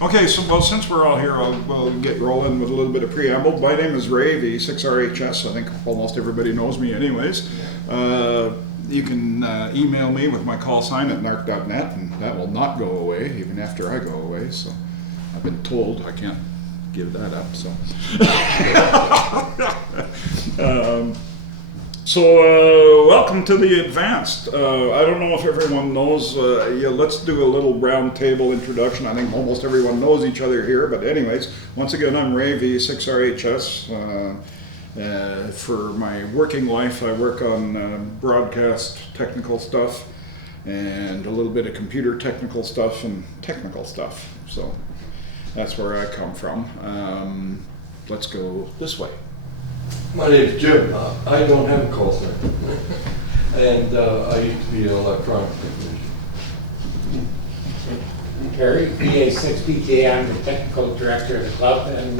Okay, so well, since we're all here, we'll get rolling with a little bit of preamble. My name is Ray, VE6RHS. I think almost everybody knows me anyways. You can email me with my call sign at narc.net, and that will not go away even after I go away. So I've been told I can't give that up. So welcome to the Advanced. I don't know if everyone knows, let's do a little round table introduction. I think almost everyone knows each other here, but anyways, once again, I'm Ray, VE6RHS. For my working life, I work on broadcast technical stuff and a little bit of computer technical stuff and technical stuff. So that's where I come from. Let's go this way. My name's Jim. I don't have a call sign. And I used to be an electronic technician. Terry, VE6RHS, I'm the technical director of the club, and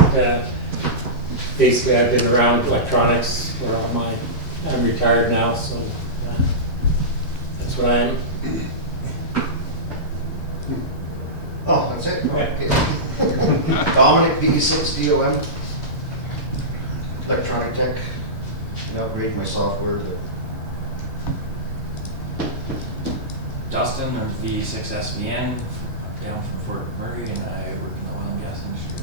basically I've been around electronics for all my, I'm retired now, so that's what I am. Oh, that's it? Okay. Dominic, VE6DOM, electronic tech, and upgrade my software. Dustin, or VE6SVN, down from Fort McMurray, and I work in the oil and gas industry.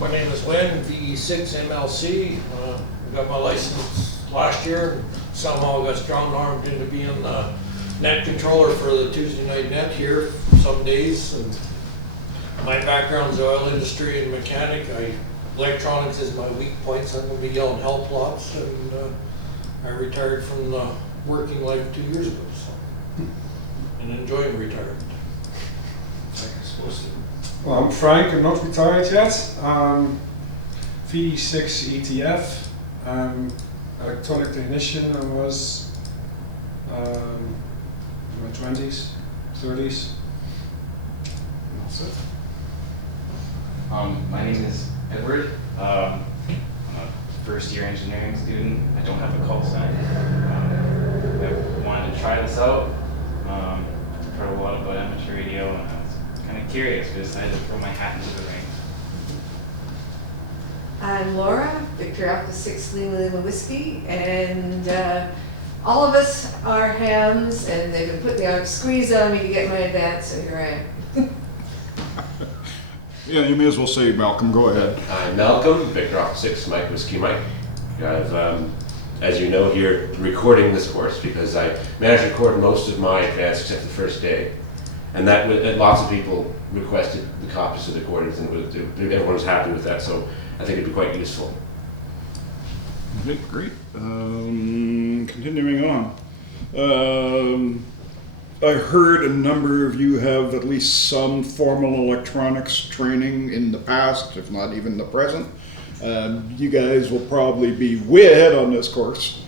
My name is Lynn, VE6MLC. I got my license last year. Somehow got strong-armed into being the net controller for the Tuesday night net here some days. And my background is oil industry and mechanic. Electronics is my weak point, so I'm going to be yelling help lots. And I retired from the working life 2 years ago, so and enjoying retirement. Like I'm supposed to. Well, I'm Frank, I'm not retired yet. VE6ETF, electronic technician. I was in my 20s, 30s. And that's it. My name is Edward. I'm a first year engineering student. I don't have a call sign. I wanted to try this out. I've heard a lot about amateur radio, and I was kind of curious, so I decided to throw my hat into the ring. I'm Laura, Victor Alpha 6 Lima Whiskey, and all of us are hams, and they've been putting the squeeze on me to get my advance, so here I am. Yeah, you may as well say Malcolm. Go ahead. I'm Malcolm, Victor Alpha 6 Mike Whiskey Mike. I've, as you know, here recording this course because I managed to record most of my advance except the first day. And lots of people requested the copies of the recordings, and everyone was happy with that, so I think it'd be quite useful. Okay, great. Continuing on. I heard a number of you have at least some formal electronics training in the past, if not even the present. You guys will probably be way ahead on this course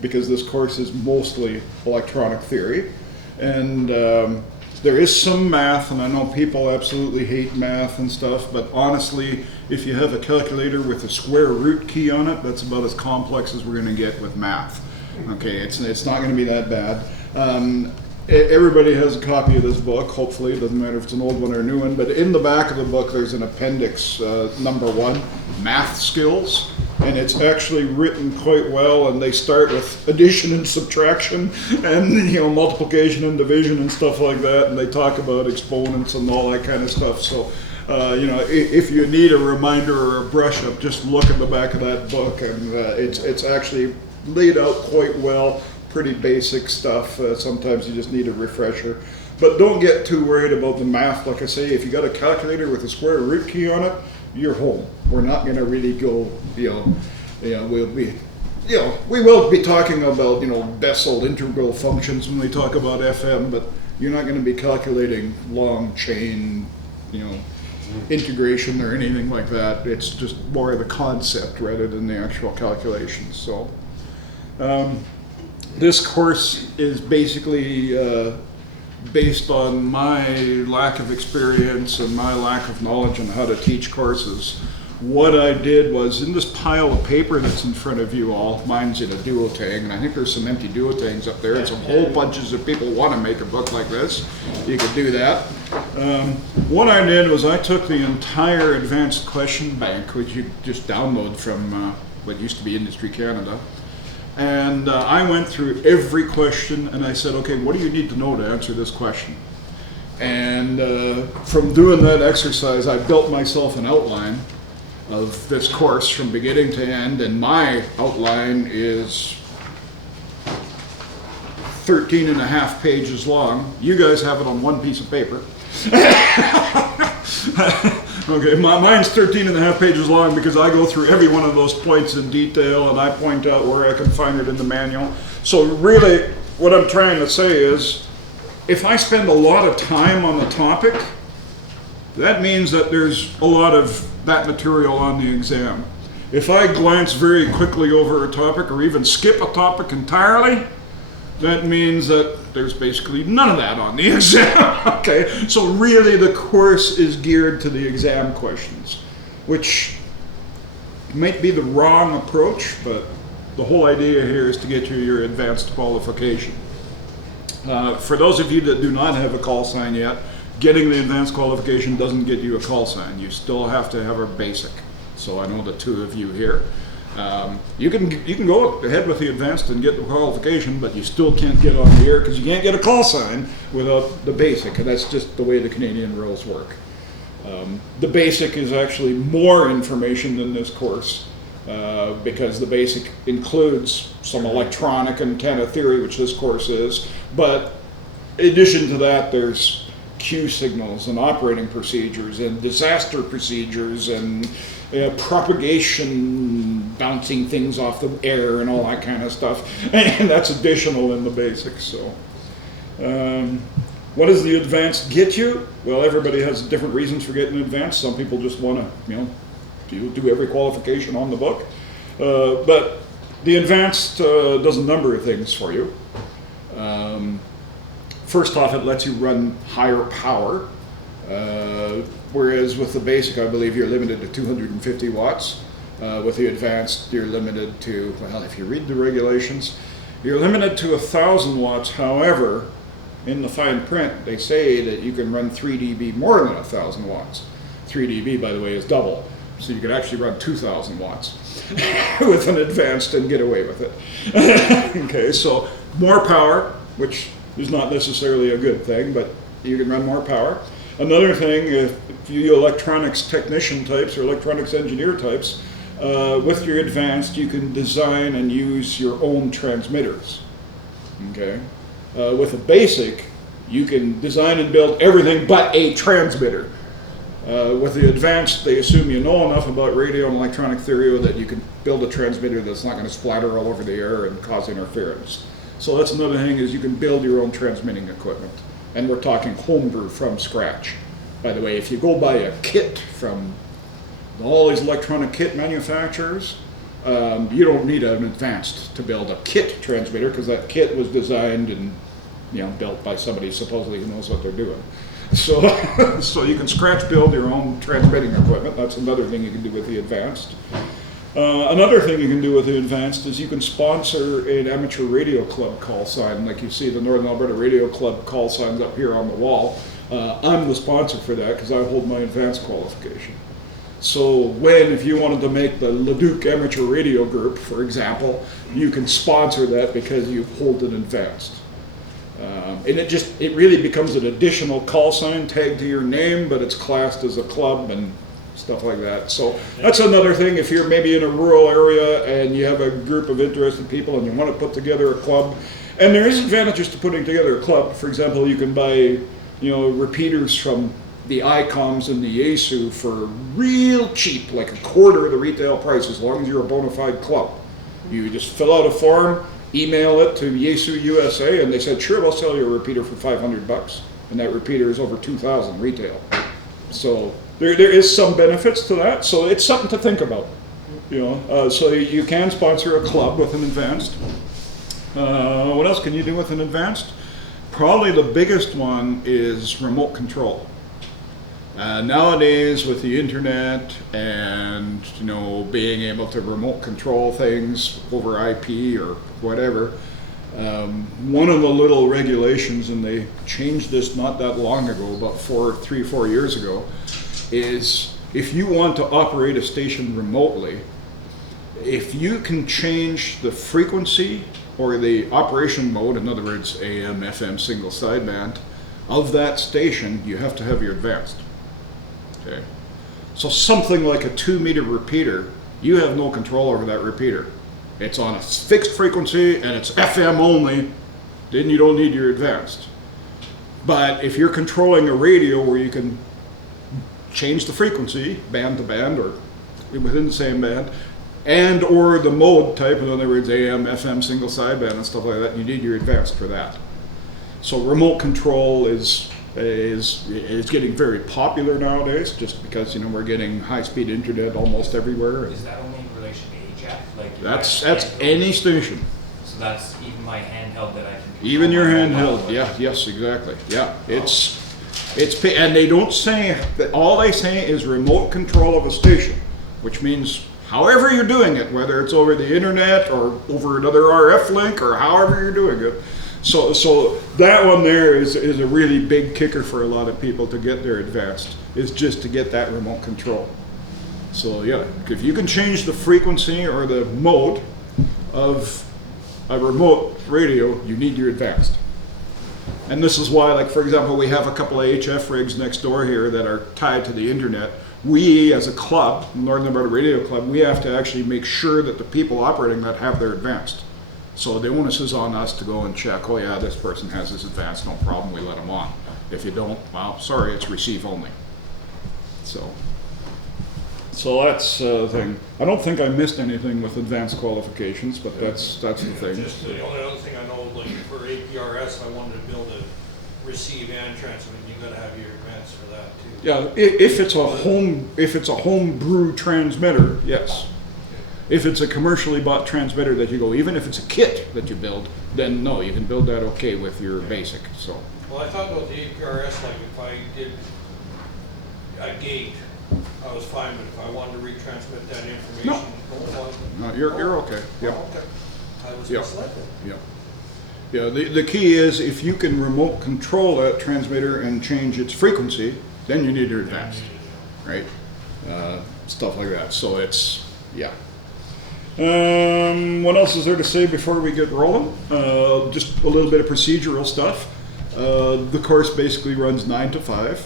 because this course is mostly electronic theory. And there is some math, and I know people absolutely hate math and stuff, but honestly, if you have a calculator with a square root key on it, that's about as complex as we're going to get with math. Okay, it's not going to be that bad. Everybody has a copy of this book, hopefully. It doesn't matter if it's an old one or a new one, but in the back of the book there's an appendix, number 1, math skills. And it's actually written quite well, and they start with addition and subtraction and multiplication and division and stuff like that, and they talk about exponents and all that kind of stuff. So if you need a reminder or a brush up, just look at the back of that book, and it's actually laid out quite well. Pretty basic stuff. Sometimes you just need a refresher, but don't get too worried about the math. Like I say, if you got a calculator with a square root key on it, you're home. We're not going to really go, we will be talking about, Bessel integral functions when we talk about FM, but you're not going to be calculating long chain, integration or anything like that. It's just more of the concept rather than the actual calculations. So this course is basically based on my lack of experience and my lack of knowledge on how to teach courses. What I did was, in this pile of paper that's in front of you all, mine's in a duotang, and I think there's some empty duotangs up there, and some whole bunches of people want to make a book like this. You could do that. What I did was I took the entire advanced question bank, which you just download from what used to be Industry Canada, and I went through every question and I said, okay, what do you need to know to answer this question? And from doing that exercise, I built myself an outline of this course from beginning to end, and my outline is 13 and a half pages long. You guys have it on one piece of paper. Okay, mine's 13 and a half pages long because I go through every one of those points in detail and I point out where I can find it in the manual. So really, what I'm trying to say is, if I spend a lot of time on the topic, that means that there's a lot of that material on the exam. If I glance very quickly over a topic or even skip a topic entirely, that means that there's basically none of that on the exam. Okay, so really the course is geared to the exam questions, which might be the wrong approach, but the whole idea here is to get you your advanced qualification. For those of you that do not have a call sign yet, getting the advanced qualification doesn't get you a call sign. You still have to have a basic. So I know the two of you here. You can go ahead with the advanced and get the qualification, but you still can't get on the air because you can't get a call sign without the basic, and that's just the way the Canadian rules work. The basic is actually more information than this course because the basic includes some electronic antenna theory, which this course is, but in addition to that, there's Q signals and operating procedures and disaster procedures and propagation, bouncing things off the air and all that kind of stuff. And that's additional in the basics. So what does the advanced get you? Well, everybody has different reasons for getting advanced. Some people just want to, do every qualification on the book. But the advanced does a number of things for you. First off, it lets you run higher power, whereas with the basic, I believe you're limited to 250 watts. With the advanced, you're limited to, well, if you read the regulations, you're limited to 1,000 watts. However, in the fine print, they say that you can run 3 dB more than 1,000 watts. 3 dB, by the way, is double. So you could actually run 2,000 watts with an advanced and get away with it. Okay, so more power, which is not necessarily a good thing, but you can run more power. Another thing, if you electronics technician types or electronics engineer types, with your advanced, you can design and use your own transmitters. Okay, with a basic, you can design and build everything but a transmitter. With the advanced, they assume you know enough about radio and electronic theory that you can build a transmitter that's not going to splatter all over the air and cause interference. So that's another thing, is you can build your own transmitting equipment. And we're talking homebrew from scratch. By the way, if you go buy a kit from all these electronic kit manufacturers, you don't need an advanced to build a kit transmitter, because that kit was designed and built by somebody supposedly who knows what they're doing. So, so you can scratch build your own transmitting equipment. That's another thing you can do with the advanced. Another thing you can do with the advanced is you can sponsor an amateur radio club call sign, like you see the Northern Alberta Radio Club call signs up here on the wall. I'm the sponsor for that because I hold my advanced qualification. So if you wanted to make the Leduc Amateur Radio Group, for example, you can sponsor that because you hold an advanced. And it really becomes an additional call sign tagged to your name, but it's classed as a club and stuff like that. So that's another thing. If you're maybe in a rural area and you have a group of interested people and you want to put together a club, and there is advantages to putting together a club. For example, you can buy repeaters from the ICOMs and the Yaesu for real cheap, like a quarter of the retail price, as long as you're a bona fide club. You just fill out a form, email it to Yaesu USA, and they said, sure, we'll sell you a repeater for $500, and that repeater is over 2,000 retail. So there is some benefits to that, so it's something to think about. So you can sponsor a club with an advanced. What else can you do with an advanced? Probably the biggest one is remote control. Nowadays, with the internet and being able to remote control things over IP or whatever, One of the little regulations, and they changed this not that long ago, about 3 or 4 years ago, is if you want to operate a station remotely, if you can change the frequency or the operation mode, in other words, AM, FM, single sideband, of that station, you have to have your advanced. Okay. So something like a 2-meter repeater, you have no control over that repeater. It's on a fixed frequency and it's FM only, then you don't need your advanced. But if you're controlling a radio where you can change the frequency, band to band or within the same band, and or the mode type, in other words, AM, FM, single sideband and stuff like that, you need your advanced for that. So remote control is getting very popular nowadays, just because we're getting high-speed internet almost everywhere. Is that only in relation to HF? Like That's any station. So that's even my handheld that I can. Even your control my mobile handheld, with? yeah, yes, exactly, yeah. And they don't say that. All they say is remote control of a station, which means however you're doing it, whether it's over the internet or over another RF link or however you're doing it. So that one there is a really big kicker for a lot of people to get their advanced, is just to get that remote control. So yeah, if you can change the frequency or the mode of a remote radio, you need your advanced. And this is why, like for example, we have a couple of HF rigs next door here that are tied to the internet. We, as a club, Northern Alberta Radio Club, we have to actually make sure that the people operating that have their advanced. So the onus is on us to go and check, oh yeah, this person has this advanced, no problem, we let them on. If you don't, well, sorry, it's receive only. So that's the thing. I don't think I missed anything with advanced qualifications, but that's the thing. Just the only other thing I know, like for APRS, I wanted to build a receive and transmit, you gotta have your advanced for that too. Yeah, if it's a home brew transmitter, yes. If it's a commercially bought transmitter that you go, even if it's a kit that you build, then no, you can build that okay with your basic. So. Well, I thought about the APRS, like if I did a gate, I was fine, but if I wanted to retransmit that information. No, you're okay. Yep. Oh, okay. I was Yep. misled then. Yep. Yeah, the key is if you can remote control that transmitter and change its frequency, then you need your advanced, right? Stuff like that. So it's, yeah. What else is there to say before we get rolling? Just a little bit of procedural stuff. The course basically runs 9 to 5.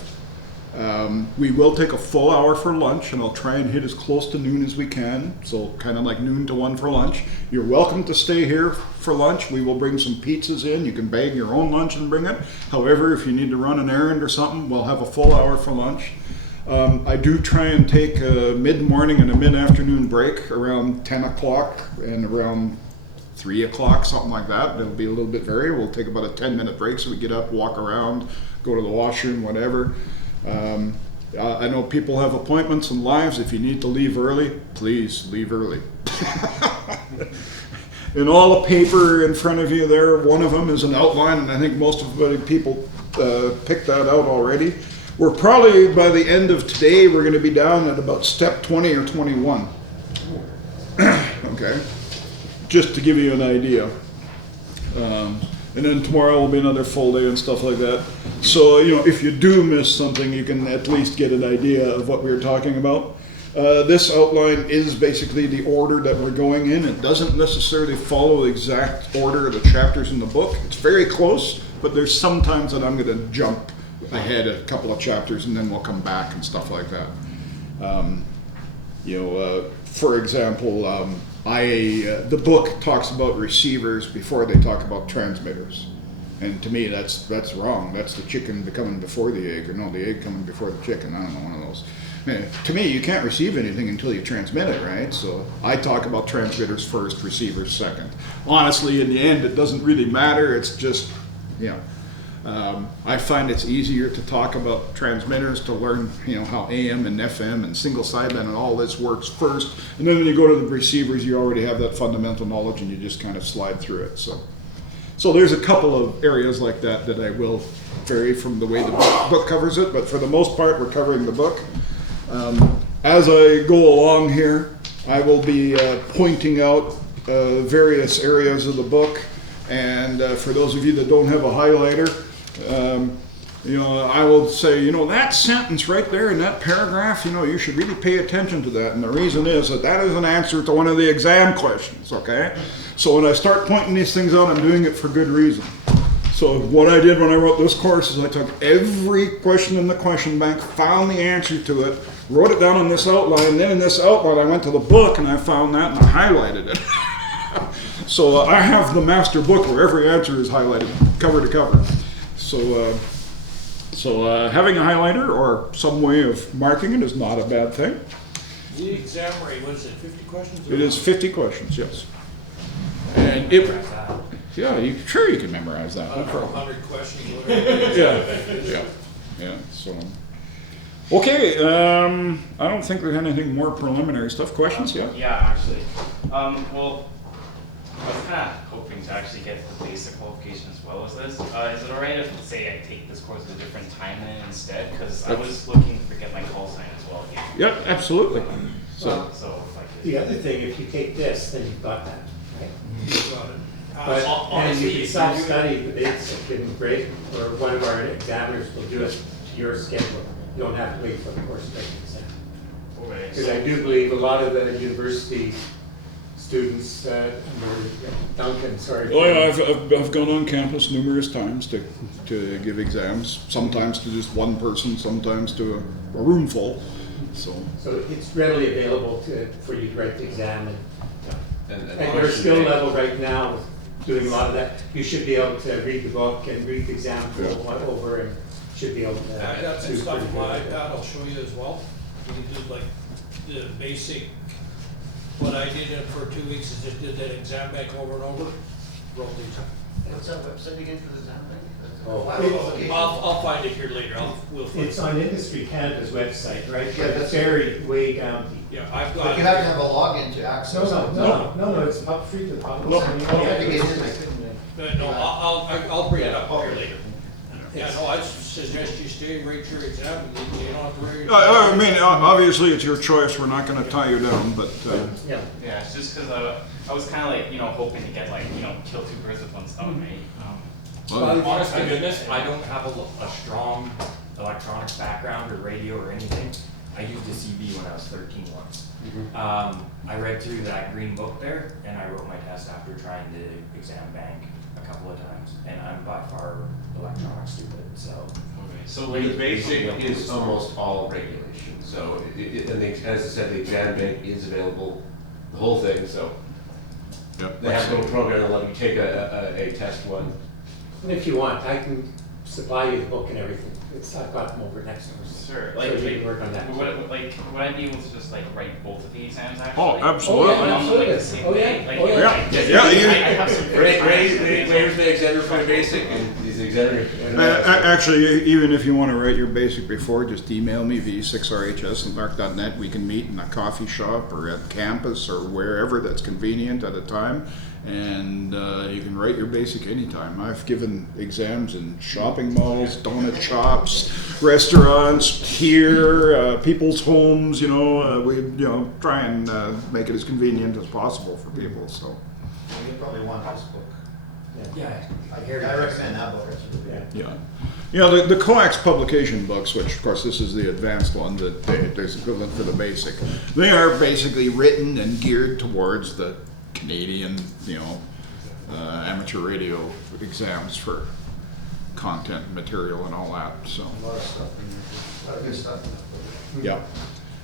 We will take a full hour for lunch, and I'll try and hit as close to noon as we can, so kind of like noon to 1 for lunch. You're welcome to stay here for lunch. We will bring some pizzas in. You can bag your own lunch and bring it. However, if you need to run an errand or something, we'll have a full hour for lunch. I do try and take a mid-morning and a mid-afternoon break around 10 o'clock and around 3 o'clock, something like that. It'll be a little bit varied. We'll take about a 10-minute break so we get up, walk around, go to the washroom, whatever. I know people have appointments and lives. If you need to leave early, please leave early. In all the paper in front of you there, one of them is an outline, and I think most of the people picked that out already. We're probably, by the end of today, we're going to be down at about step 20 or 21. Okay, just to give you an idea. And then tomorrow will be another full day and stuff like that. So, if you do miss something, you can at least get an idea of what we were talking about. This outline is basically the order that we're going in. It doesn't necessarily follow the exact order of the chapters in the book. It's very close, but there's some times that I'm going to jump ahead a couple of chapters and then we'll come back and stuff like that. For example, the book talks about receivers before they talk about transmitters. And to me, that's wrong. That's the chicken coming before the egg, or no, the egg coming before the chicken. I don't know, one of those. To me, you can't receive anything until you transmit it, right? So I talk about transmitters first, receivers second. Honestly, in the end, it doesn't really matter. It's just, I find it's easier to talk about transmitters to learn, how AM and FM and single sideband and all this works first. And then when you go to the receivers, you already have that fundamental knowledge and you just kind of slide through it. So there's a couple of areas like that I will vary from the way the book covers it, but for the most part, we're covering the book. As I go along here, I will be pointing out various areas of the book And for those of you that don't have a highlighter, you know, I will say, you know, that sentence right there in that paragraph, you know, you should really pay attention to that. And the reason is that that is an answer to one of the exam questions, okay? So when I start pointing these things out, I'm doing it for good reason. So what I did when I wrote this course is I took every question in the question bank, found the answer to it, wrote it down on this outline, then in this outline I went to the book and I found that and I highlighted it. So I have the master book where every answer is highlighted cover to cover. So having a highlighter or some way of marking it is not a bad thing. The exam rate, what is it, 50 questions? It is 50 questions, yes. And it, yeah, sure you can memorize that. No problem. 100 questions, whatever it is. Yeah. So, okay. I don't think we had anything more preliminary stuff. Questions? Yeah. Yeah, actually. Well, I was kind of hoping to actually get the basic qualification as well as this. Is it alright if, say, I take this course at a different time then instead? Because I was looking to get my call sign as well here. Yeah, absolutely. So, So if I could. The other thing, if you take this, then you've got that, right? You've got it. But, and Honestly, you can self-study the basic and break, or one of our examiners will do it to your schedule. You don't have to wait for the course taking exam. Okay, Because so- I do believe a lot of the university students, under Duncan, sorry. oh yeah, I've gone on campus numerous times to give exams. Sometimes to just one person, sometimes to a room full. So. So it's readily available for you to write the exam, and And at your skill level right now, doing a lot of that, you should be able to read the book and read the exam over, and should be able to. I got some do stuff pretty on my good. iPad, I'll show you as well. We can do like the basic, what I did for 2 weeks is just did that exam bank over and over, wrote the exam. What's that website again for the exam thing? I'll find it here later, we'll find It's it. on Industry Canada's website, right? Yeah, But it's that's- buried way down deep. Yeah, I've But got you it. have to have a login to access it. No, it's up free to the public. No. I mean, I think it is. No, I'll bring it up here later. Yeah, no, I suggest you stay, write your exam, you don't have to worry. I mean, obviously it's your choice. We're not going to tie you down, but Yeah. Yeah, it's just because I was kind of like, hoping to get like, kill two birds with one stone, right? Honest to goodness, I don't have a strong electronics background or radio or anything. I used a CB when I was 13 once. I read through that green book there, and I wrote my test after trying the exam bank a couple of times, and I'm by far electronics stupid, so. So the basic is almost all regulation. So, as I said, the exam bank is available, the whole thing. So Yep. they have a little program that let you take a test one. And if you want, I can supply you the book and everything. I've got them over next to us. Sure. So Like, you can work on that. would I be able to just like write both of the exams actually? Oh, absolutely. Oh, yeah. On like the same Oh, yeah. day? Like, Oh, yeah. like, just- Yeah, you- I have some. Where's the examiner for the basic? And he's the examiner. actually, even if you want to write your basic before, just email me, VE6RHS@lark.net. We can meet in a coffee shop or at campus or wherever that's convenient at a time. And you can write your basic anytime. I've given exams in shopping malls, donut shops, restaurants, here, people's homes. We try and make it as convenient as possible for people. So You probably want this book. Yeah, I recommend that book. It's really good. yeah, the coax publication books, which of course this is the advanced one that there's equivalent for the basic. They are basically written and geared towards the Canadian, amateur radio exams for content, material, and all that. So, A lot of stuff in there. A lot of good stuff in that book. yeah.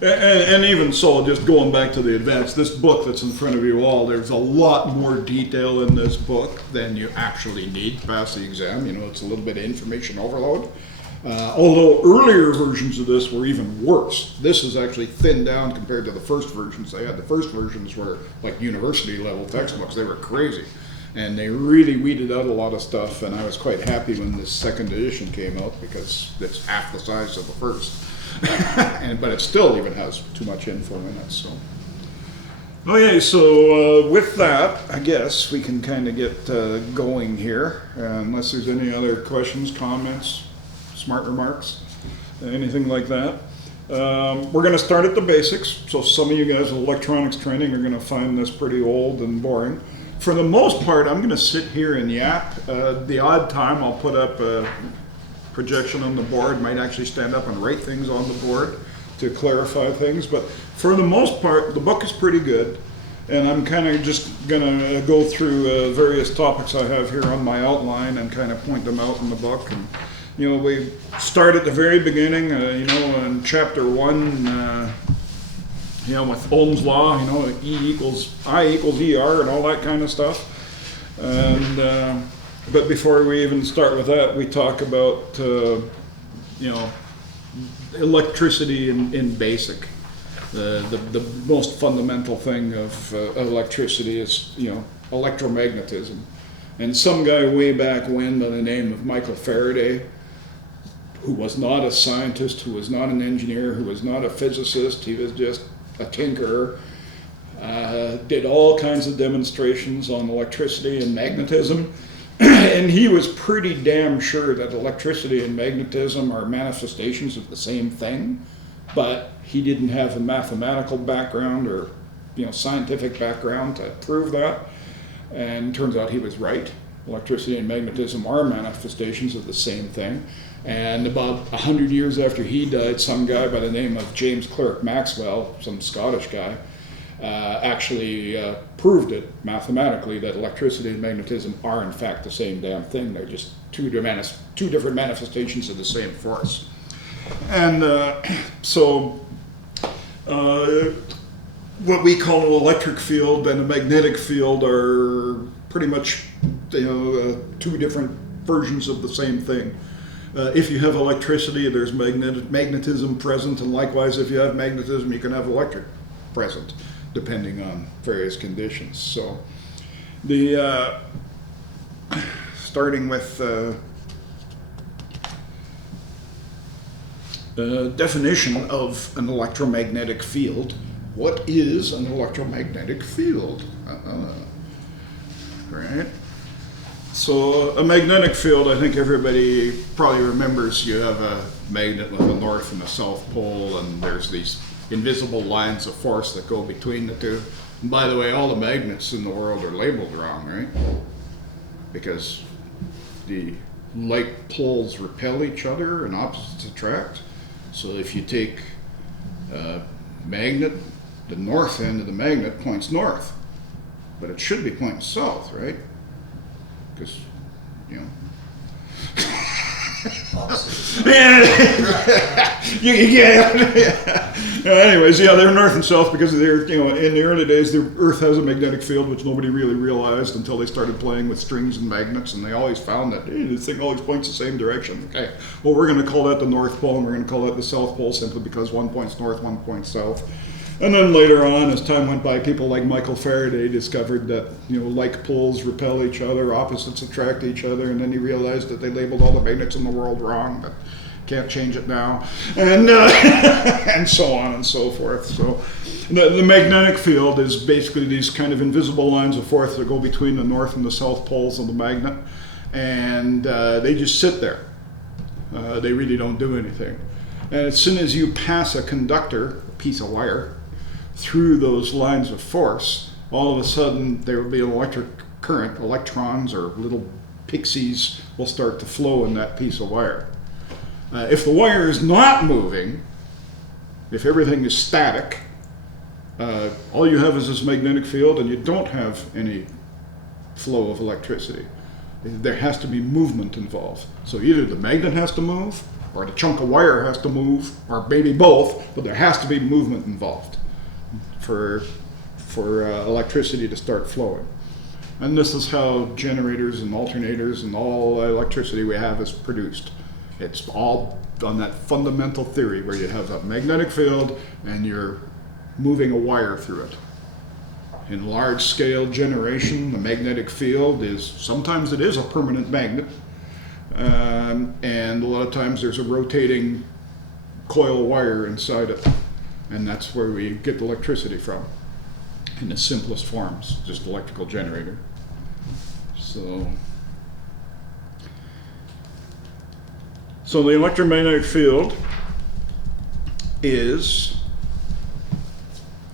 And even so, just going back to the advanced, this book that's in front of you all, there's a lot more detail in this book than you actually need to pass the exam. It's a little bit of information overload. Although earlier versions of this were even worse. This is actually thinned down compared to the first versions they had. The first versions were like university level textbooks. They were crazy. And they really weeded out a lot of stuff, and I was quite happy when this second edition came out because it's half the size of the first. But it still even has too much info in it. So, okay, so with that, I guess we can kind of get going here, unless there's any other questions, comments, smart remarks, anything like that. We're going to start at the basics. So some of you guys with electronics training are going to find this pretty old and boring. for the most part, I'm going to sit here and yap. The odd time I'll put up a projection on the board, might actually stand up and write things on the board to clarify things. But for the most part, the book is pretty good. And I'm kind of just going to go through various topics I have here on my outline and kind of point them out in the book. And, you know, we start at the very beginning, you know, in chapter 1, you know, with Ohm's law, you know, I equals ER and all that kind of stuff. And, but before we even start with that, we talk about, you know, electricity in basic. The most fundamental thing of electricity is, you know, electromagnetism. And some guy way back when by the name of Michael Faraday, who was not a scientist, who was not an engineer, who was not a physicist, he was just a tinkerer, did all kinds of demonstrations on electricity and magnetism. And he was pretty damn sure that electricity and magnetism are manifestations of the same thing, but he didn't have a mathematical background or, you know, scientific background to prove that. And turns out he was right. Electricity and magnetism are manifestations of the same thing. And about 100 years after he died, some guy by the name of James Clerk Maxwell, some Scottish guy, actually proved it mathematically that electricity and magnetism are in fact the same damn thing. They're just two different manifestations of the same force. And so what we call an electric field and a magnetic field are pretty much, you know, two different versions of the same thing. If you have electricity, there's magnetism present, and likewise, if you have magnetism, you can have electric present, depending on various conditions. So, the starting with definition of an electromagnetic field. What is an electromagnetic field? Right. So a magnetic field, I think everybody probably remembers you have a magnet with a north and a south pole, and there's these invisible lines of force that go between the two. And by the way, all the magnets in the world are labeled wrong, right? Because the like poles repel each other and opposites attract. So if you take a magnet, the north end of the magnet points north, but it should be pointing south, right? Because, you know. Anyways, yeah, they're north and south because they're, you know, in the early days, the Earth has a magnetic field, which nobody really realized until they started playing with strings and magnets, and they always found that, hey, this thing always points the same direction. Okay, well, we're going to call that the North Pole, and we're going to call that the South Pole simply because one points north, one points south. And then later on, as time went by, people like Michael Faraday discovered that, you know, like poles repel each other, opposites attract each other, and then he realized that they labeled all the magnets in the world wrong, but can't change it now, and and so on and so forth. So the magnetic field is basically these kind of invisible lines of force that go between the north and the south poles of the magnet, and they just sit there. They really don't do anything. And as soon as you pass a conductor, a piece of wire, through those lines of force, all of a sudden there will be an electric current. Electrons or little pixies will start to flow in that piece of wire. If the wire is not moving, if everything is static, all you have is this magnetic field and you don't have any flow of electricity. There has to be movement involved. So either the magnet has to move, or the chunk of wire has to move, or maybe both, but there has to be movement involved for electricity to start flowing. And this is how generators and alternators and all electricity we have is produced. It's all on that fundamental theory where you have a magnetic field and you're moving a wire through it. In large scale generation, the magnetic field is, sometimes it is a permanent magnet, and a lot of times there's a rotating coil of wire inside it. And that's where we get the electricity from, in the simplest forms, just electrical generator. So the electromagnetic field is,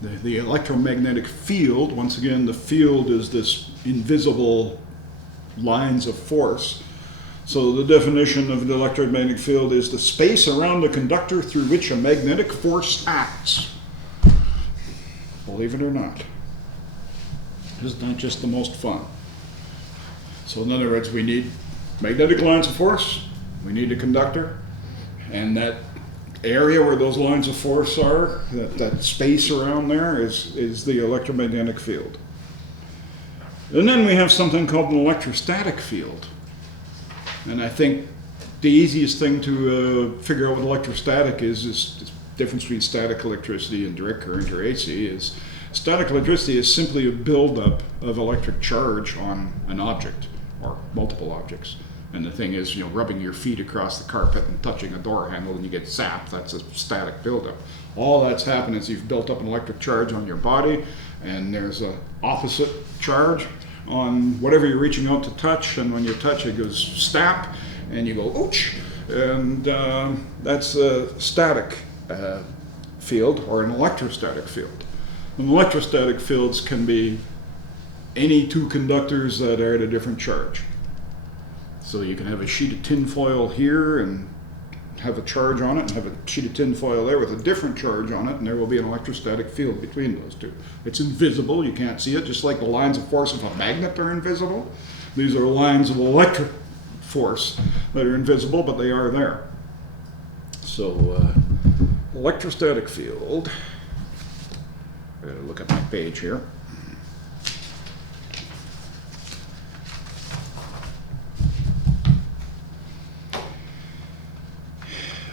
the electromagnetic field, once again, the field is this invisible lines of force. So the definition of the electromagnetic field is the space around the conductor through which a magnetic force acts. Believe it or not. Isn't that just the most fun? So in other words, we need magnetic lines of force, we need a conductor, and that area where those lines of force are, that space around there is the electromagnetic field. And then we have something called an electrostatic field. And I think the easiest thing to figure out what electrostatic is the difference between static electricity and direct current, or AC, is static electricity is simply a buildup of electric charge on an object or multiple objects. And the thing is, rubbing your feet across the carpet and touching a door handle and you get zapped, that's a static buildup. All that's happened is you've built up an electric charge on your body, and there's an opposite charge on whatever you're reaching out to touch, and when you touch it goes snap, and you go ouch, and that's a static field or an electrostatic field. And electrostatic fields can be any two conductors that are at a different charge. So you can have a sheet of tin foil here and have a charge on it, and have a sheet of tin foil there with a different charge on it, and there will be an electrostatic field between those two. It's invisible, you can't see it, just like the lines of force of a magnet are invisible. These are lines of electric force that are invisible, but they are there. So, electrostatic field, I gotta look at my page here.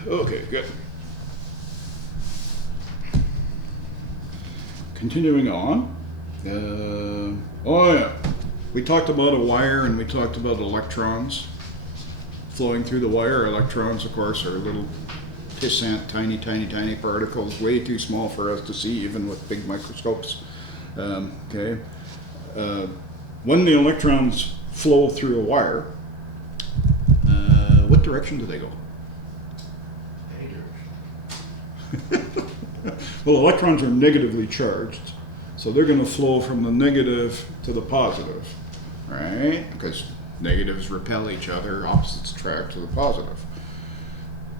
Okay, good. Continuing on. Oh yeah, we talked about a wire and we talked about electrons flowing through the wire. Electrons, of course, are little pissant, tiny, tiny, tiny particles, way too small for us to see even with big microscopes. Okay. When the electrons flow through a wire, what direction do they go? Well, electrons are negatively charged, so they're going to flow from the negative to the positive, right? Because negatives repel each other, opposites attract to the positive.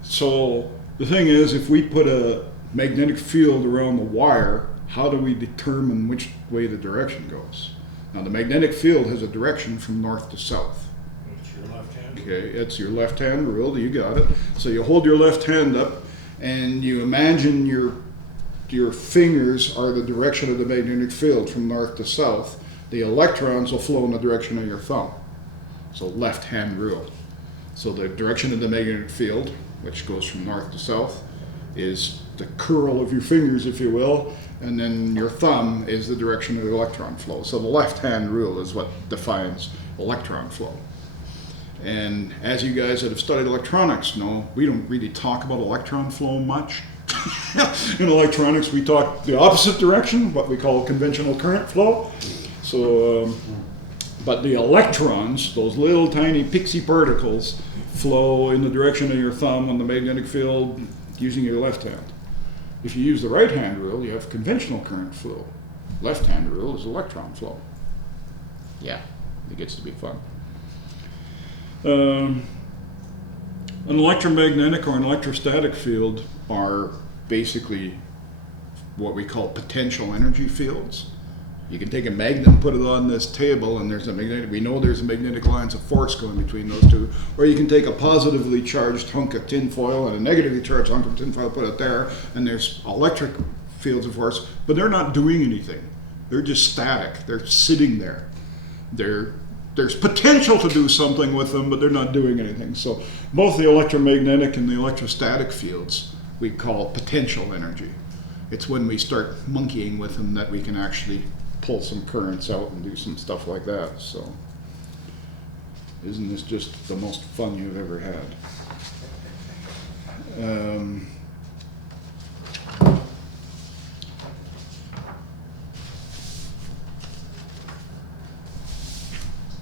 So the thing is, if we put a magnetic field around the wire, how do we determine which way the direction goes? Now, the magnetic field has a direction from north to south. It's your left hand. Okay, it's your left hand rule, you got it. So you hold your left hand up, and you imagine your fingers are the direction of the magnetic field from north to south. The electrons will flow in the direction of your thumb. So left hand rule. So the direction of the magnetic field, which goes from north to south, is the curl of your fingers, if you will, and then your thumb is the direction of the electron flow. So the left hand rule is what defines electron flow. And as you guys that have studied electronics know, we don't really talk about electron flow much. In electronics, we talk the opposite direction, what we call conventional current flow. So, but the electrons, those little tiny pixie particles, flow in the direction of your thumb on the magnetic field using your left hand. If you use the right hand rule, you have conventional current flow. Left hand rule is electron flow. Yeah, it gets to be fun. An electromagnetic or an electrostatic field are basically what we call potential energy fields. You can take a magnet and put it on this table, and there's a magnetic, we know there's a magnetic lines of force going between those two. Or you can take a positively charged hunk of tin foil and a negatively charged hunk of tin foil, put it there, and there's electric fields of force, but they're not doing anything. They're just static. They're sitting there. There's potential to do something with them, but they're not doing anything. So both the electromagnetic and the electrostatic fields we call potential energy. It's when we start monkeying with them that we can actually pull some currents out and do some stuff like that. So isn't this just the most fun you've ever had?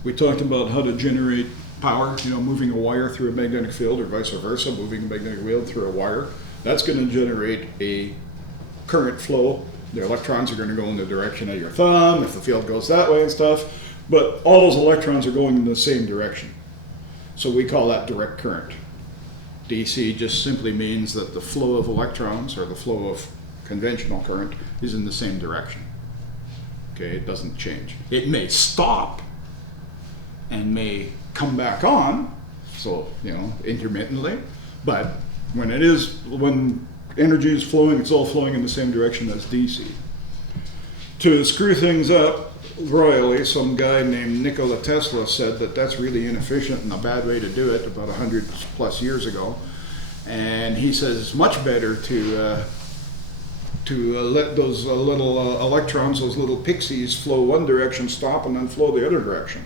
We talked about how to generate power, moving a wire through a magnetic field or vice versa, moving a magnetic field through a wire. That's going to generate a current flow. The electrons are going to go in the direction of your thumb if the field goes that way and stuff. But all those electrons are going in the same direction. So we call that direct current. DC just simply means that the flow of electrons, or the flow of conventional current, is in the same direction. Okay, it doesn't change. It may stop and may come back on, so, you know, intermittently, but when energy is flowing, it's all flowing in the same direction as DC. To screw things up royally, some guy named Nikola Tesla said that that's really inefficient and a bad way to do it about 100 plus years ago. And he says it's much better to let those little electrons, those little pixies, flow one direction, stop, and then flow the other direction.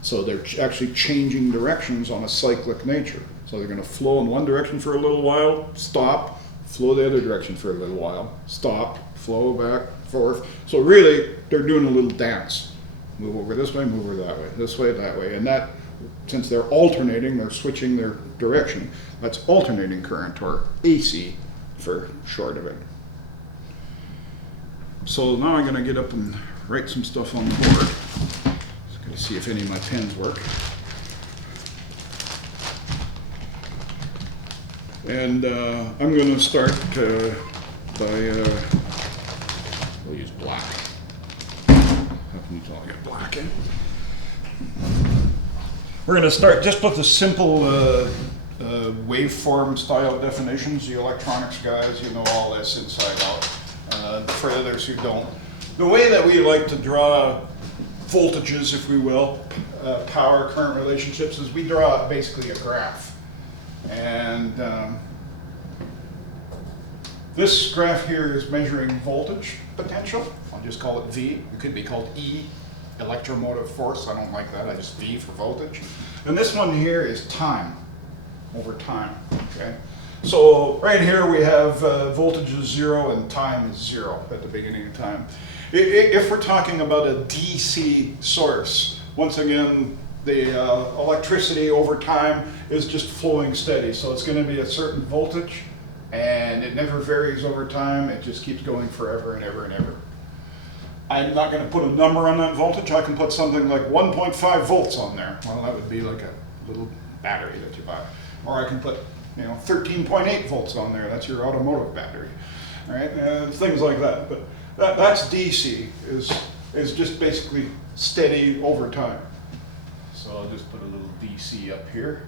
So they're actually changing directions on a cyclic nature. So they're going to flow in one direction for a little while, stop, flow the other direction for a little while, stop, flow back, forth. So really, they're doing a little dance. Move over this way, move over that way, this way, that way. And that, since they're alternating, they're switching their direction, that's alternating current, or AC for short of it. So now I'm going to get up and write some stuff on the board. Just going to see if any of my pens work. And I'm going to start by, we'll use black. Until I get black in. We're going to start just with the simple waveform style definitions. You electronics guys, you know all this inside out. For others who don't. The way that we like to draw voltages, if we will, power current relationships, is we draw basically a graph. And this graph here is measuring voltage potential. I'll just call it V. It could be called E, electromotive force. I don't like that. I just V for voltage. And this one here is time, over time. Okay. So right here we have voltage is 0 and time is 0 at the beginning of time. If we're talking about a DC source, once again, the electricity over time is just flowing steady. So it's going to be a certain voltage, and it never varies over time. It just keeps going forever and ever and ever. I'm not going to put a number on that voltage. I can put something like 1.5 volts on there. Well, that would be like a little battery that you buy. Or I can put 13.8 volts on there. That's your automotive battery, all right? Things like that. But that's DC, is just basically steady over time. So I'll just put a little DC up here.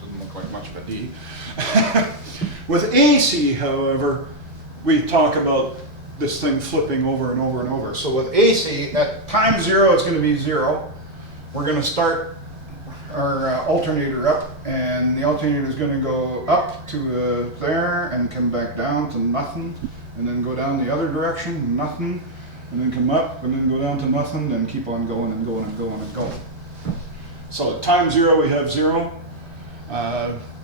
Doesn't look like much of a D. With AC, however, we talk about this thing flipping over and over and over. So with AC, at time 0, it's going to be 0. We're going to start our alternator up, and the alternator is going to go up to there and come back down to nothing, and then go down the other direction, nothing, and then come up and then go down to nothing, and keep on going and going and going and going. So at time 0 we have 0.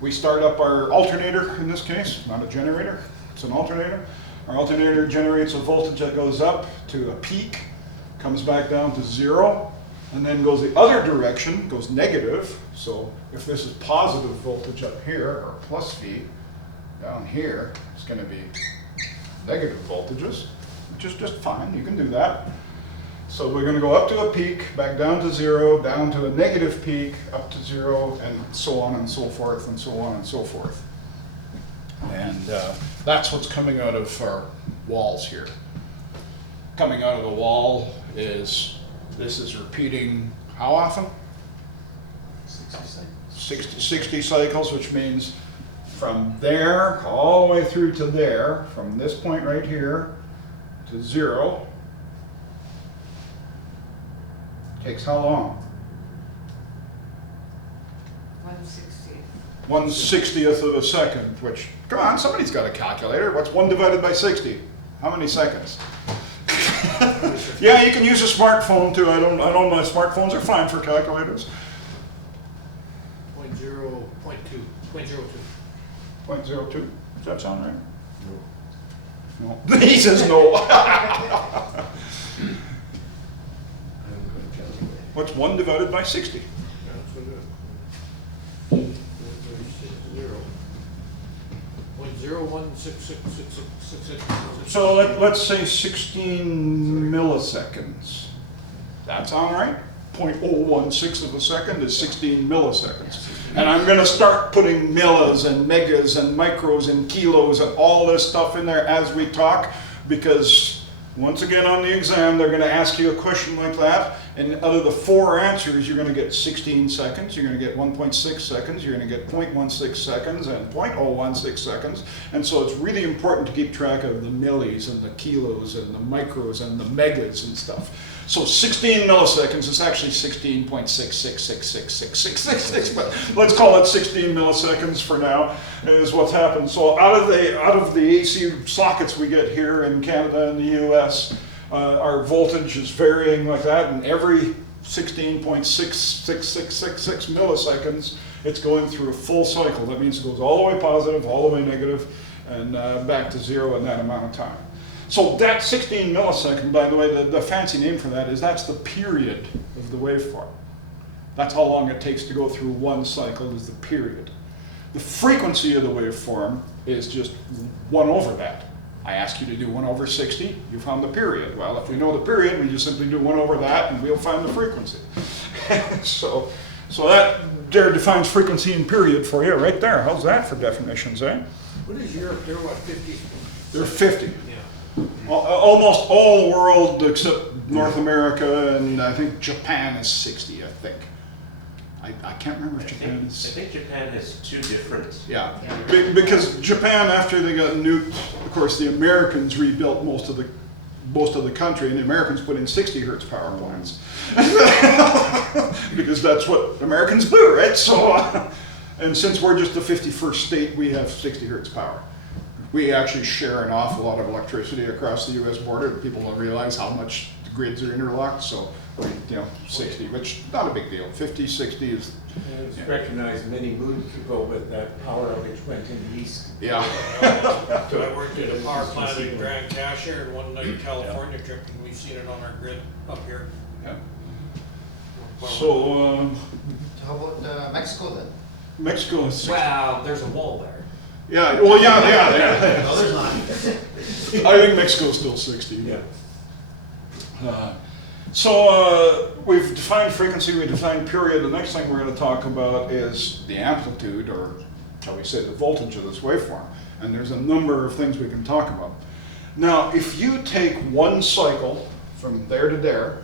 We start up our alternator in this case, not a generator, it's an alternator. Our alternator generates a voltage that goes up to a peak, comes back down to 0, and then goes the other direction, goes negative. So if this is positive voltage up here, or plus V, down here, it's going to be negative voltages, which is just fine. You can do that. So we're going to go up to a peak, back down to 0, down to a negative peak, up to 0, and so on and so forth, and so on and so forth. And that's what's coming out of our walls here. Coming out of the wall is, this is repeating how often? 60 cycles, which means from there all the way through to there, from this point right here to 0, takes how long? 1/60th of a second, which, come on, somebody's got a calculator. What's 1 divided by 60? How many seconds? Yeah, you can use a smartphone too. I don't know, smartphones are fine for calculators. 0.02. 0.02. Does that sound right? No. No. He says no. What's 1 divided by 60? So let's say 16 milliseconds. That's all right. 0.016 of a second is 16 milliseconds. And I'm going to start putting millis and megas and micros and kilos and all this stuff in there as we talk, because once again on the exam, they're going to ask you a question like that, and out of the 4 answers, you're going to get 16 seconds, you're going to get 1.6 seconds, you're going to get 0.16 seconds and 0.016 seconds. And so it's really important to keep track of the millis and the kilos and the micros and the megas and stuff. So 16 milliseconds is actually 16.66666666, but let's call it 16 milliseconds for now, is what's happened. So out of the AC sockets we get here in Canada and the US, our voltage is varying like that, and every 16.66666 milliseconds, it's going through a full cycle. That means it goes all the way positive, all the way negative, and back to 0 in that amount of time. So that 16 millisecond, by the way, the fancy name for that is that's the period of the waveform. That's how long it takes to go through one cycle, is the period. The frequency of the waveform is just 1 over that. I ask you to do 1 over 60, you found the period. Well, if we know the period, we just simply do 1 over that and we'll find the frequency. so that there defines frequency and period for you right there. How's that for definitions, eh? What is Europe, they're what, 50? They're 50. Yeah. Almost all the world except North America, and I think Japan is 60, I think. I can't remember if Japan I is. think Japan has 2 different. Yeah, because Japan, after they got nuked, of course, the Americans rebuilt most of the country, and the Americans put in 60 hertz power plants. Because that's what Americans do, right? So, and since we're just the 51st state, we have 60 hertz power. We actually share an awful lot of electricity across the U.S. border. People don't realize how much the grids are interlocked, so, 60, which not a big deal. 50, 60 is... It's recognized many moons ago with that power outage went in the east. Yeah. I worked at a power plant in Grand Cashier, and one night California trip, and we've seen it on our grid up here. Yeah. So, How about Mexico then? Mexico is 60. Well, there's a wall there. Yeah, well, yeah. No, there's not. I think Mexico's still 60. Yeah. So we've defined frequency, we defined period. The next thing we're going to talk about is the amplitude, or shall we say the voltage of this waveform. And there's a number of things we can talk about. Now, if you take one cycle from there to there,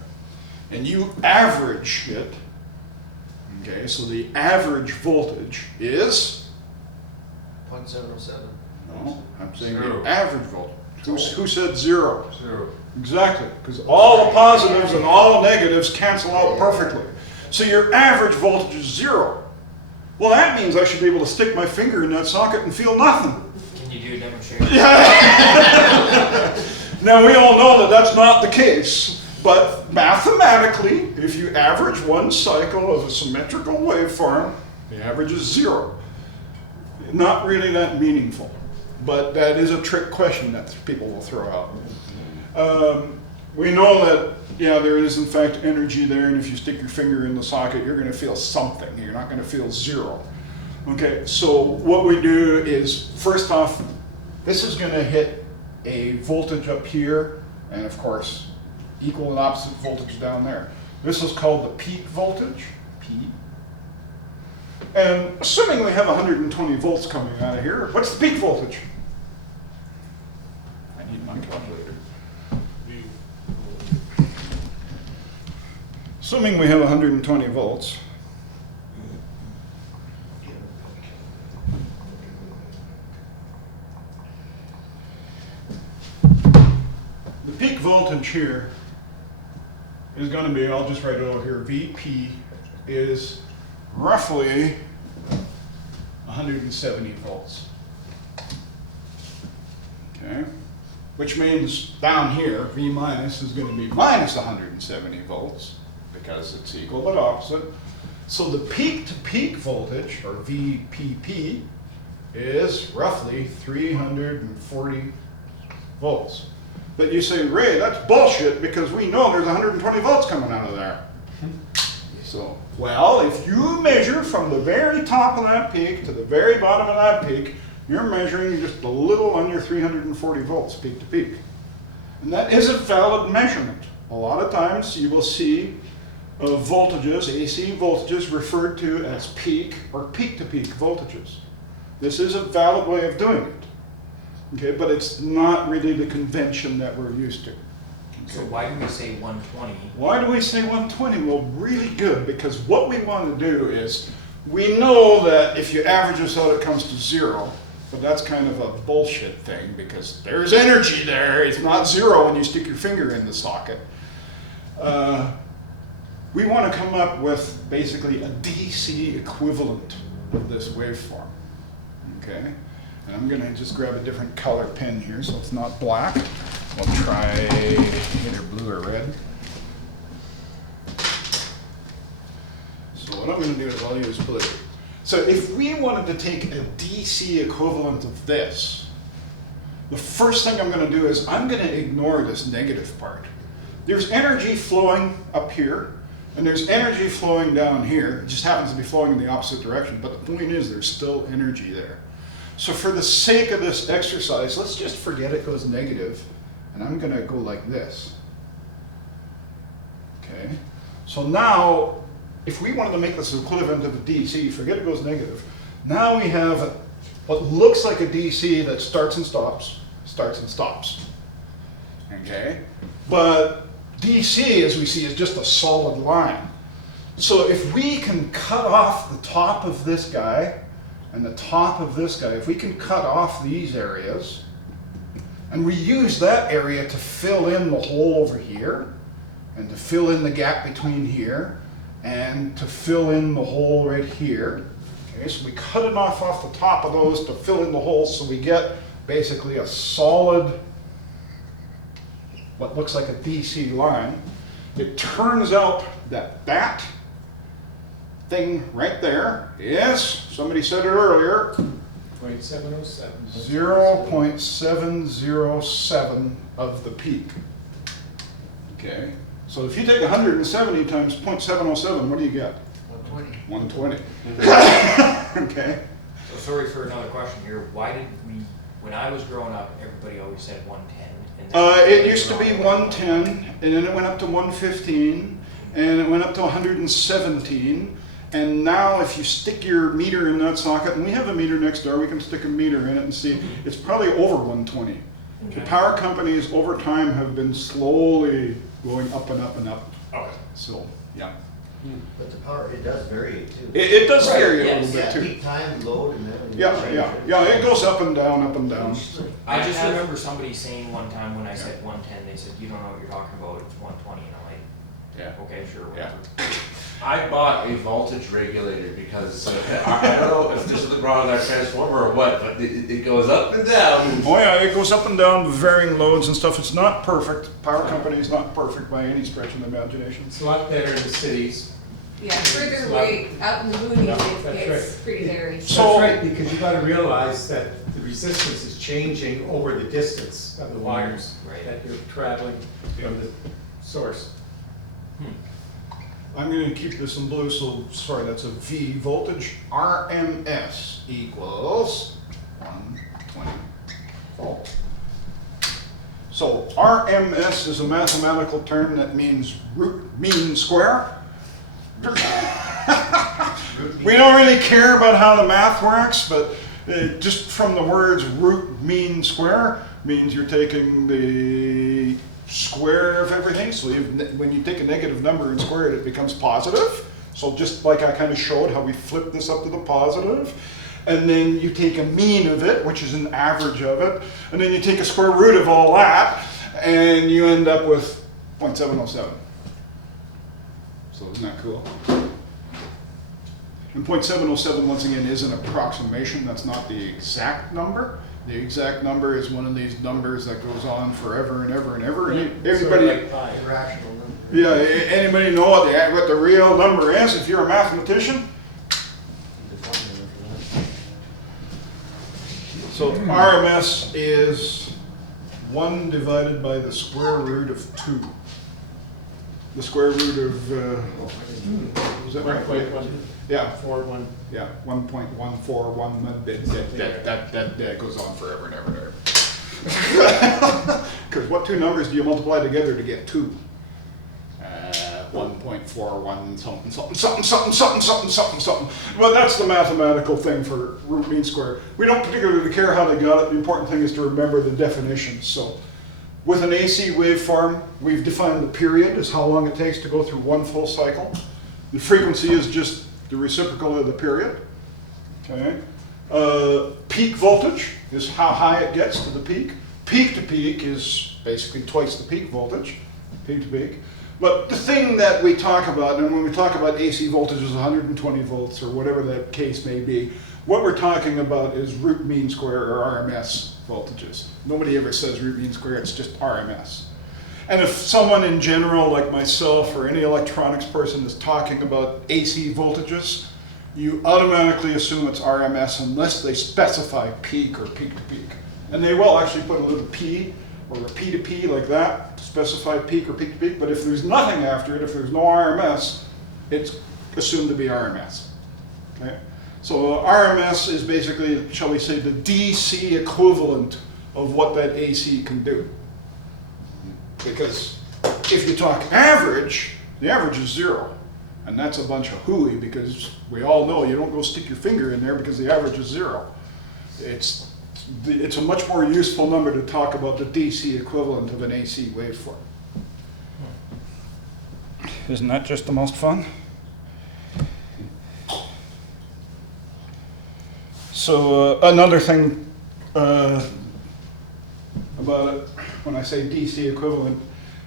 and you average it, okay, so the average voltage is... 0.07. No, I'm saying Zero. the average voltage. Who said 0? 0. Exactly, because all the positives and all the negatives cancel out perfectly. So your average voltage is 0. Well, that means I should be able to stick my finger in that socket and feel nothing. Can you do a demonstration? Now, we all know that that's not the case, but mathematically, if you average one cycle of a symmetrical waveform, the average is 0. Not really that meaningful, but that is a trick question that people will throw out. We know that, yeah, there is in fact energy there, and if you stick your finger in the socket, you're going to feel something. You're not going to feel 0. Okay, so what we do is, first off, this is going to hit a voltage up here, and of course, equal and opposite voltage down there. This is called the peak voltage, P. And assuming we have 120 volts coming out of here, what's the peak voltage? I need my calculator. Assuming we have 120 volts, the peak voltage here is going to be, I'll just write it over here, Vp is roughly 170 volts. Okay, which means down here, V minus is going to be minus 170 volts because it's equal but opposite. So the peak to peak voltage, or VPP, is roughly 340 volts. But you say, Ray, that's bullshit because we know there's 120 volts coming out of there. So, well, if you measure from the very top of that peak to the very bottom of that peak, you're measuring just a little under 340 volts peak to peak. And that is a valid measurement. a lot of times you will see voltages, AC voltages, referred to as peak or peak-to-peak voltages. This is a valid way of doing it, okay, but it's not really the convention that we're used to. So why do we say 120? Why do we say 120? Well, really good, because what we want to do is, we know that if you average this out, it comes to 0, but that's kind of a bullshit thing, because there's energy there. It's not 0 when you stick your finger in the socket. We want to come up with basically a DC equivalent of this waveform, okay? And I'm going to just grab a different color pen here so it's not black. We'll try either blue or red. So what I'm going to do is I'll use blue. So if we wanted to take a DC equivalent of this, the first thing I'm going to do is I'm going to ignore this negative part. There's energy flowing up here, and there's energy flowing down here. It just happens to be flowing in the opposite direction, but the point is there's still energy there. So for the sake of this exercise, let's just forget it goes negative, and I'm going to go like this. Okay? So now, if we wanted to make this equivalent of a DC, forget it goes negative. Now we have what looks like a DC that starts and stops, okay? But DC, as we see, is just a solid line. So if we can cut off the top of this guy and the top of this guy, if we can cut off these areas, and we use that area to fill in the hole over here, and to fill in the gap between here, and to fill in the hole right here. Okay, so we cut it off the top of those to fill in the holes, so we get basically a solid, what looks like a DC line. It turns out that that thing right there is, somebody said it earlier, 0.707. 0.707 of the peak. Okay, so if you take 170 times 0.707, what do you get? 120. 120. Okay. So sorry for another question here. Why did we, when I was growing up, everybody always said 110? And then It used to be 110, and then it went up to 115, and it went up to 117. And now if you stick your meter in that socket, and we have a meter next door, we can stick a meter in it and see, it's probably over 120. The power companies over time have been slowly going up and up and up. Okay. So, yeah. But the power, it does vary too. It does vary a yes. little bit Yeah, too. peak time, load, and then. Yeah, it goes up and down, up and down. I just remember somebody saying one time when I said 110, they said, you don't know what you're talking about, it's 120. And I'm like, Yeah. okay, sure, Yeah. whatever. I bought a voltage regulator because I don't know if there's something wrong with our transformer or what, but it goes up and down. Oh yeah, it goes up and down with varying loads and stuff. It's not perfect. Power company is not perfect by any stretch of the imagination. It's a lot better in the cities. Yeah, further away, out in the boonies, Yeah, it that's gets right. pretty hairy. So- That's right, because you gotta realize that the resistance is changing over the distance of the wires Right. that you're traveling from the source. I'm going to keep this in blue, so sorry, that's a V voltage. RMS equals 120 volt. So RMS is a mathematical term that means root mean square. We don't really care about how the math works, but just from the words root mean square means you're taking the square of everything. So when you take a negative number and square it, it becomes positive. So just like I kind of showed how we flip this up to the positive. And then you take a mean of it, which is an average of it. And then you take a square root of all that, and you end up with 0.707. So isn't that cool? And 0.707, once again, is an approximation. That's not the exact number. The exact number is one of these numbers that goes on forever and ever and ever. And everybody, Sort of like pi. Irrational number. yeah, anybody know what the real number is if you're a mathematician? So RMS is 1 divided by the square root of 2. The square root of, is that right? 1.1. Yeah. 4.1. Yeah, 1.141, that goes on forever and ever and ever. Because what two numbers do you multiply together to get 2? 1.41 something, something, something, something, something, something, something, something. Well, that's the mathematical thing for root mean square. We don't particularly care how they got it. The important thing is to remember the definitions. So with an AC waveform, we've defined the period as how long it takes to go through one full cycle. The frequency is just the reciprocal of the period. Okay. Peak voltage is how high it gets to the peak. Peak to peak is basically twice the peak voltage, peak to peak. But the thing that we talk about, and when we talk about AC voltage is 120 volts or whatever that case may be, what we're talking about is root mean square or RMS voltages. Nobody ever says root mean square, it's just RMS. And if someone in general, like myself or any electronics person, is talking about AC voltages, you automatically assume it's RMS unless they specify peak or peak to peak. And they will actually put a little P or a P to P like that to specify peak or peak to peak. But if there's nothing after it, if there's no RMS, it's assumed to be RMS. Okay? So RMS is basically, shall we say, the DC equivalent of what that AC can do. Because if you talk average, the average is 0. And that's a bunch of hooey, because we all know you don't go stick your finger in there because the average is 0. It's a much more useful number to talk about the DC equivalent of an AC waveform. Isn't that just the most fun? So another thing about it, when I say DC equivalent,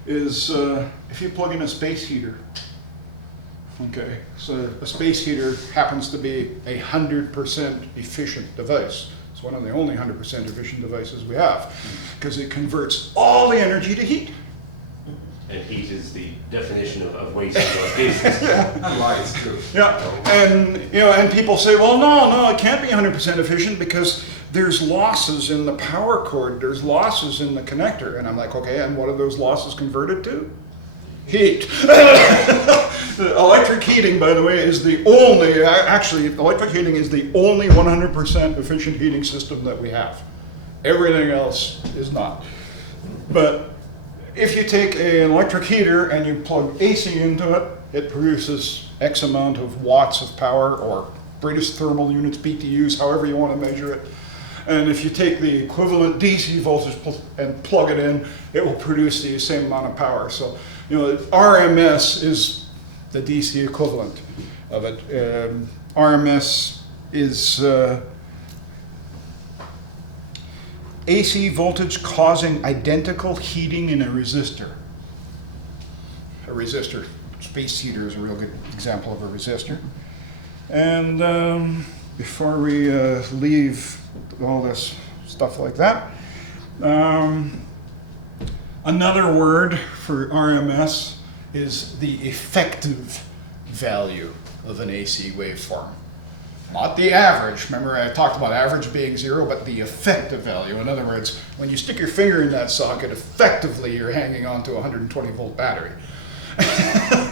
is if you plug in a space heater. Okay, so a space heater happens to be 100% efficient device. It's one of the only 100% efficient devices we have, because it converts all the energy to heat. And heat is the definition of waste in those cases. Why it's true. Yeah, and and people say, well, no, it can't be 100% efficient because there's losses in the power cord, there's losses in the connector. And I'm like, okay, and what are those losses converted to? Heat. Electric heating, by the way, is the only, actually, electric heating is the only 100% efficient heating system that we have. Everything else is not. But if you take an electric heater and you plug AC into it, it produces X amount of watts of power, or British thermal units, BTUs, however you want to measure it. And if you take the equivalent DC voltage and plug it in, it will produce the same amount of power. So, RMS is the DC equivalent of it. RMS is AC voltage causing identical heating in a resistor. A resistor, space heater is a real good example of a resistor. And before we leave all this stuff like that, another word for RMS is the effective value of an AC waveform. Not the average. Remember, I talked about average being 0, but the effective value. In other words, when you stick your finger in that socket, effectively you're hanging on to a 120 volt battery.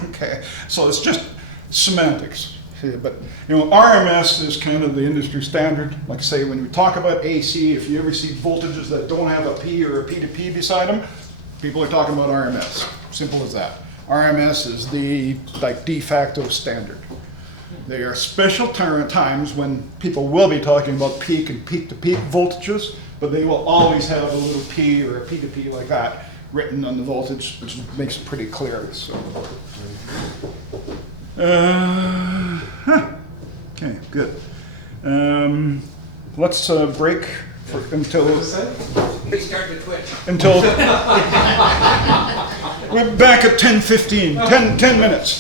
Okay, so it's just semantics. But RMS is kind of the industry standard. Like I say, when we talk about AC, if you ever see voltages that don't have a P or a P to P beside them, people are talking about RMS. Simple as that. RMS is the de facto standard. There are special times when people will be talking about peak and peak to peak voltages, but they will always have a little P or a P to P like that written on the voltage, which makes it pretty clear. So, okay, good. Let's break until He started to twitch. We're back at 10:15. 10 minutes.